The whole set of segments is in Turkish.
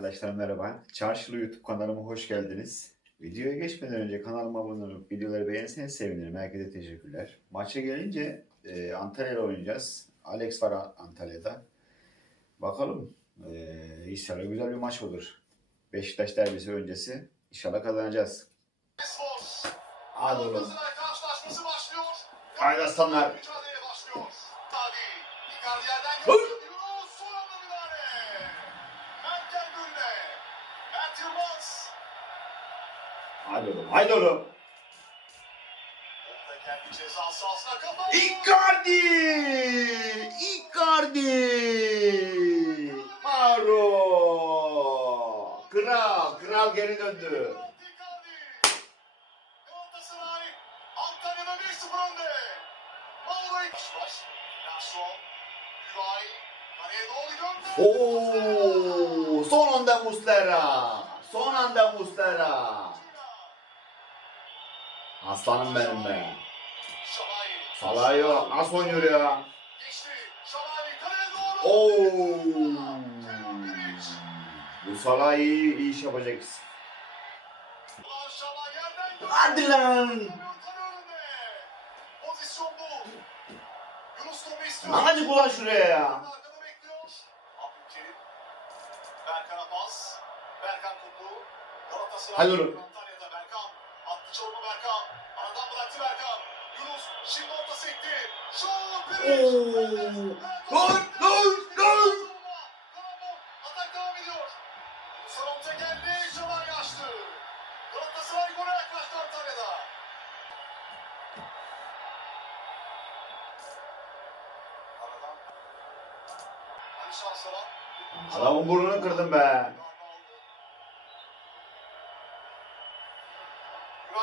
Arkadaşlar merhaba. Çarşılı YouTube kanalıma hoş geldiniz. Videoya geçmeden önce kanalıma abone olup videoları beğenirseniz sevinirim. Herkese teşekkürler. Maça gelince e, Antalya'da oynayacağız. Alex var Antalya'da. Bakalım. E, inşallah güzel bir maç olur. Beşiktaş derbisi öncesi. İnşallah kazanacağız. Hadi oğlum. Haydi aslanlar. Mücadeleye başlıyor. Hadi. Icardi yerden Yılmaz. Hadi oğlum. Haydi oğlum. Kendi ceza sahasına kafa. Icardi! Icardi! Maro! Kral, kral geri döndü. Icardi. Galatasaray. Antalya'da 1-0 önde. Mauro Baş. Nelson. Güray. Kaleye doğru gönderdi. Oo, son anda Muslera. Son anda Muslera. Aslanım benim be. Salah yok. Nasıl oynuyor ya? Oo. Bu Salah iyi, iyi iş yapacaksın. Hadi lan. Hadi ulan şuraya ya. Berkan Abbas. Berkan Kutu. Galatasaray. Oğlum. Antalya'da Berkan. Attı çalımı Berkan. Aradan bıraktı Berkan. Yunus şimdi orta sekti. Şut. Oo. Gol, gol, gol. Atak devam ediyor. Yunus'un orta geldi. Şalay açtı. Galatasaray gole yaklaştı Antalya'da. Aradan. Ali Şansalan. Adamın burnunu kırdım be.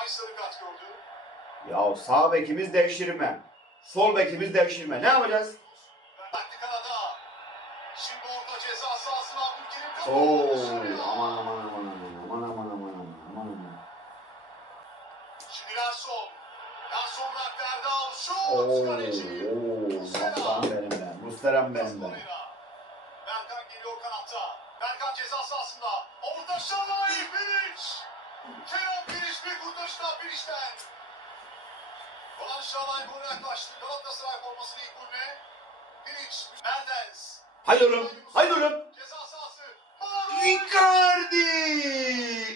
Sarı kart gördü. Ya sağ bekimiz devşirme. Sol bekimiz devşirme. Ne yapacağız? Baktı kanada. Şimdi orta ceza sahasına Abdülkerim kapı. Oo, aman aman aman aman aman aman aman aman. Şimdi Larson. Larson bıraktı Erdal. Şut. Oo, Kaleci. Musterem benim be. Musterem benim be. Berkan geliyor kanatta. Berkan ceza sahasında. Orta Şalay. Bilic. Kenan Bilic bir kurtarış daha Bilic'ten. Olan Şalay gole yaklaştı. Galatasaray formasını ilk golüne. Bilic. Mendez. Haydi oğlum. Haydi oğlum. Ceza sahası. Icardi!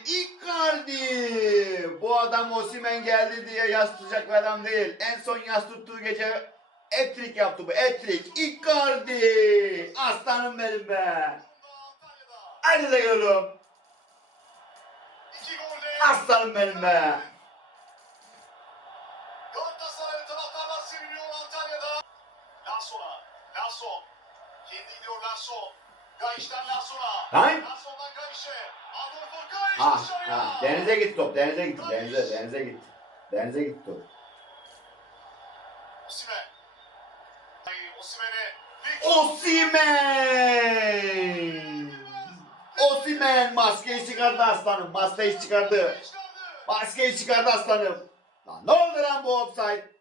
Icardi! Bu adam Osimen geldi diye yas tutacak bir adam değil. En son yas tuttuğu gece etrik yaptı bu. Etrik. Icardi! Aslanım benim be. Hadi de geliyorum. Aslanım benim be. Galatasaraylı taraftarlar seviniyor Antalya'da. Larson'a. Larson. Kendi gidiyor Larson. Gayiş'ten Larson'a. Lan. Larson'dan Gayiş'e. Adolfo Gayiş Ha, dışarıya. ha. Denize gitti top. Denize gitti. Denize, denize gitti. Denize gitti top. Osimhen'e. bir- Osimen! Osimen maskeyi çıkardı aslanım. Maskeyi çıkardı. Maskeyi çıkardı aslanım. Lan ne oldu lan bu offside?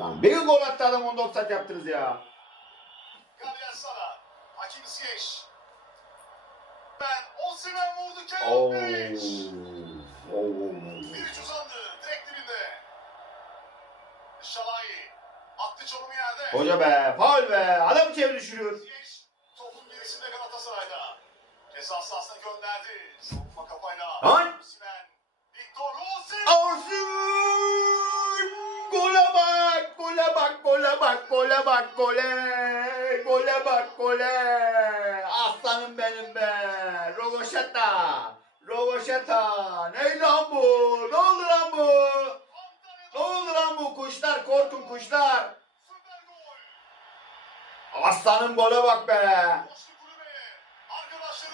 Lan bir gol attı adam onda offside yaptınız ya. Gabriel Sara. Hakim Ziyech. Ben Osimhen vurdu Bilic. Oo. Bilic uzandı. Direkt dibinde. Şalay. Hoca be, faul be. Adam çevir düşürüyor. Topun gerisinde Galatasaray'da. Ceza sahasına gönderdi. Savunma kafayla. Lan! Victor Osimhen. Gole bak, gole bak, gole bak, gole bak, gole. Gole bak, gole. Aslanım benim be. Rogoşeta. Rogoşeta. Ne lan bu? Ne oldu lan bu? Ne oldu lan bu? Kuşlar korkun kuşlar. Aslanım gole bak be.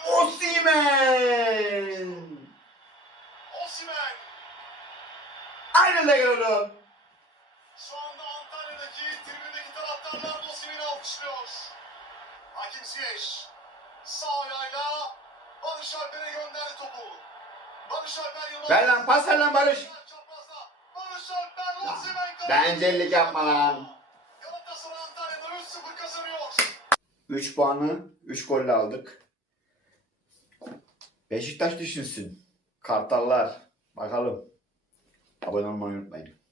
Osimen. Osimhen. Aynı da görüyorum. Şu anda Antalya'daki tribündeki taraftarlar da Osimhen'i alkışlıyor. Hakim Ziyech. Sağ ayağıyla Barış Alper'e gönderdi topu. Barış Alper Yılmaz. Ver lan pas ver lan Barış. Osimhen. bencillik yapma lan. 3 puanı 3 golle aldık. Beşiktaş düşünsün. Kartallar. Bakalım. Abone olmayı unutmayın.